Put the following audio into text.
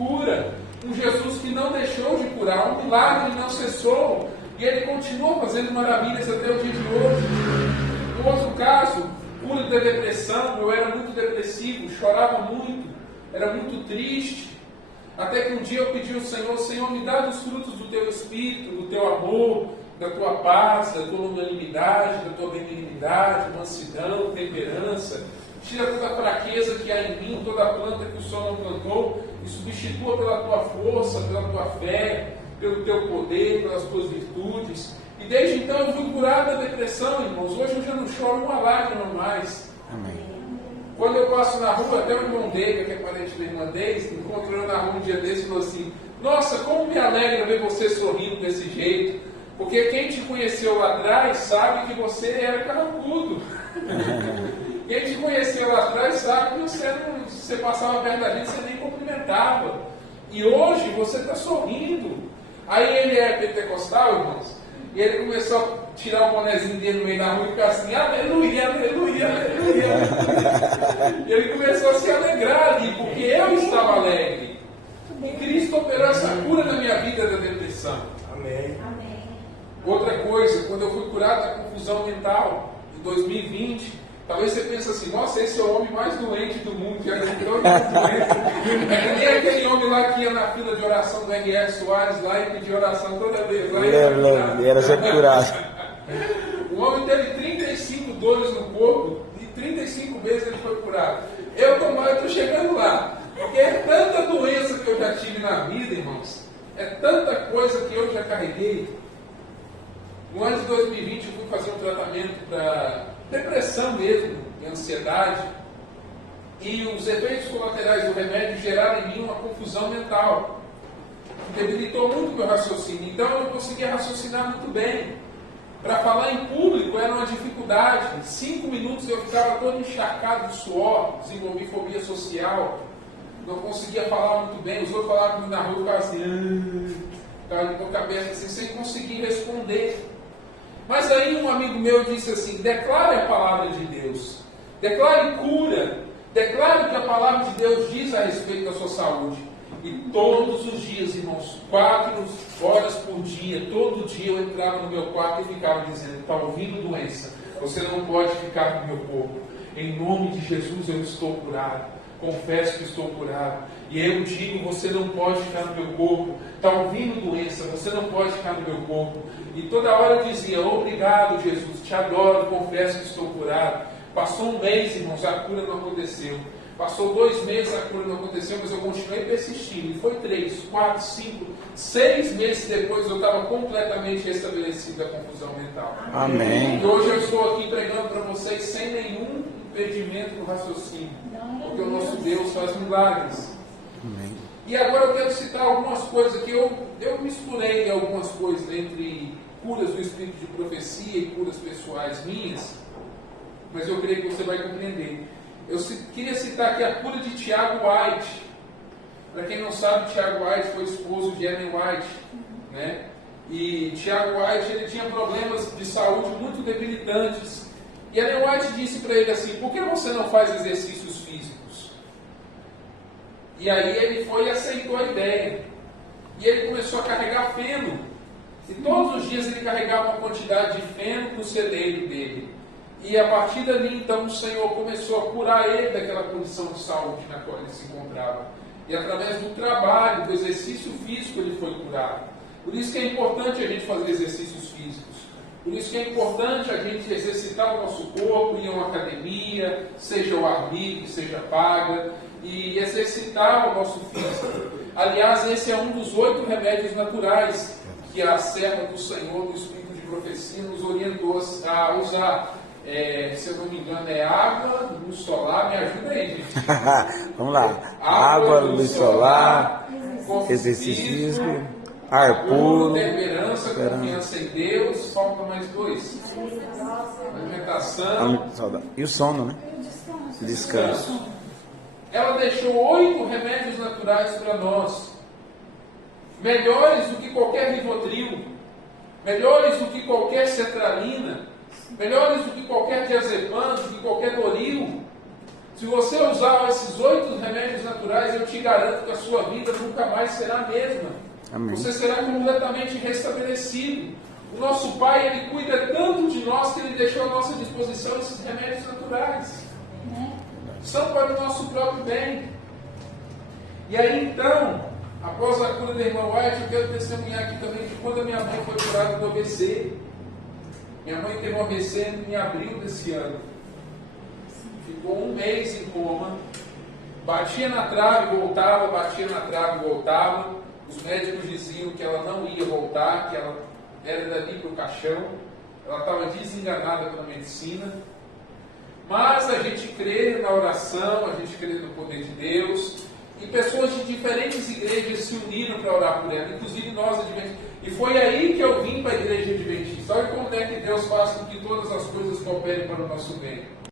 cura. Um Jesus que não deixou de curar, um milagre não cessou. E ele continua fazendo maravilhas até o dia de hoje. No outro caso, cura da depressão. Eu era muito depressivo, chorava muito, era muito triste. Até que um dia eu pedi ao Senhor: Senhor, me dá dos frutos do teu Espírito, do teu amor, da tua paz, da tua longanimidade, da tua benignidade, mansidão, temperança. Tira toda a fraqueza que há em mim, toda a planta que o Senhor não plantou, e substitua pela tua força, pela tua fé, pelo teu poder, pelas tuas virtudes. E desde então eu fui curado da depressão, irmãos. Hoje eu já não choro uma lágrima mais. Amém. Quando eu passo na rua, até o irmão Dega, que é parente da irmã Deise, encontrou na rua um dia desse e falou assim: nossa, como me alegra ver você sorrindo desse jeito, porque quem te conheceu lá atrás sabe que você era carrancudo. Quem te conheceu lá atrás sabe que você passava perto da gente, você nem cumprimentava. E hoje você está sorrindo. Aí ele é pentecostal, irmãos, e ele começou a tirar o bonezinho dele no meio da rua e ficar assim: aleluia, aleluia, aleluia. E ele começou a se alegrar ali, porque eu estava alegre. E Cristo operou essa cura na minha vida da depressão. Amém. Outra coisa, quando eu fui curado da confusão mental, em 2020, talvez você pense assim: nossa, esse é o homem mais doente do mundo, que era todo doente. É que nem aquele homem lá que ia na fila de oração do R.R. Soares lá e pedia oração toda vez. Lá Ele era sempre curado. O homem teve 35 dores no corpo e 35 vezes ele foi curado. Eu estou chegando lá, porque é tanta doença que eu já tive na vida, irmãos, é tanta coisa que eu já carreguei. No ano de 2020 eu fui fazer um tratamento para depressão mesmo, e ansiedade, e os efeitos colaterais do remédio geraram em mim uma confusão mental, que debilitou muito o meu raciocínio. Então eu não conseguia raciocinar muito bem. Para falar em público era uma dificuldade. 5 minutos eu ficava todo encharcado de suor, desenvolvi fobia social, não conseguia falar muito bem. Os outros falavam comigo na rua, eu ficava assim, ficava com a cabeça assim, sem conseguir responder. Mas aí um amigo meu disse assim: declare a palavra de Deus, declare cura, declare o que a palavra de Deus diz a respeito da sua saúde. E todos os dias, irmãos, 4 horas por dia, todo dia eu entrava no meu quarto e ficava dizendo: está ouvindo doença, você não pode ficar no meu corpo. Em nome de Jesus eu estou curado, confesso que estou curado. E eu digo: você não pode ficar no meu corpo. Está ouvindo doença, você não pode ficar no meu corpo. E toda hora eu dizia: obrigado, Jesus, te adoro, confesso que estou curado. Passou um mês, irmãos, a cura não aconteceu. Passou 2 meses, a cura não aconteceu, mas eu continuei persistindo. E foi 3, 4, 5, 6 meses depois eu estava completamente restabelecido da confusão mental. Amém. E hoje eu estou aqui pregando para vocês sem nenhum impedimento no raciocínio, porque o nosso Deus faz milagres. Amém. E agora eu quero citar algumas coisas que eu misturei algumas coisas entre curas do espírito de profecia e curas pessoais minhas, mas eu creio que você vai compreender. Eu queria citar aqui a cura de Tiago White. Para quem não sabe, Tiago White foi esposo de Ellen White, né? E Tiago White, ele tinha problemas de saúde muito debilitantes. E Ellen White disse para ele assim: por que você não faz exercícios físicos? E aí ele foi e aceitou a ideia. E ele começou a carregar feno. E todos os dias ele carregava uma quantidade de feno no celeiro dele. E a partir dali, então, o Senhor começou a curar ele daquela condição de saúde na qual ele se encontrava. E através do trabalho, do exercício físico, ele foi curado. Por isso que é importante a gente fazer exercícios físicos. Por isso que é importante a gente exercitar o nosso corpo, ir a uma academia, seja ao ar livre, seja paga, e exercitar o nosso físico. Aliás, esse é um dos 8 remédios naturais que a serva do Senhor, do Espírito de Profecia, nos orientou a usar. Se eu não me engano, é água, luz solar. Me ajuda aí, gente. Vamos lá. Água, luz solar, exercício físico, ar puro, temperança, confiança em Deus. Falta mais 2. Alimentação. E o sono, né? Descanso. Ela deixou 8 remédios naturais para nós. Melhores do que qualquer Rivotril. Melhores do que qualquer Sertralina. Melhores do que qualquer diazepam, do que qualquer Doril. Se você usar esses 8 remédios naturais, eu te garanto que a sua vida nunca mais será a mesma. Amém. Você será completamente restabelecido. O nosso Pai, Ele cuida tanto de nós que Ele deixou à nossa disposição esses remédios naturais. São para o nosso próprio bem. E aí então, após a cura da irmã White, eu quero testemunhar aqui também que quando a minha mãe foi curada do AVC, minha mãe teve um AVC em abril desse ano. Ficou 1 mês em coma, batia na trave, voltava, batia na trave, voltava. Os médicos diziam que ela não ia voltar, que ela era dali para o caixão, ela estava desenganada pela medicina. Mas a gente crê na oração, a gente crê no poder de Deus, e pessoas de diferentes igrejas se uniram para orar por ela, inclusive nós adventistas. E foi aí que eu vim para a igreja adventista. Olha como é que Deus faz com que todas as coisas cooperem para o nosso bem.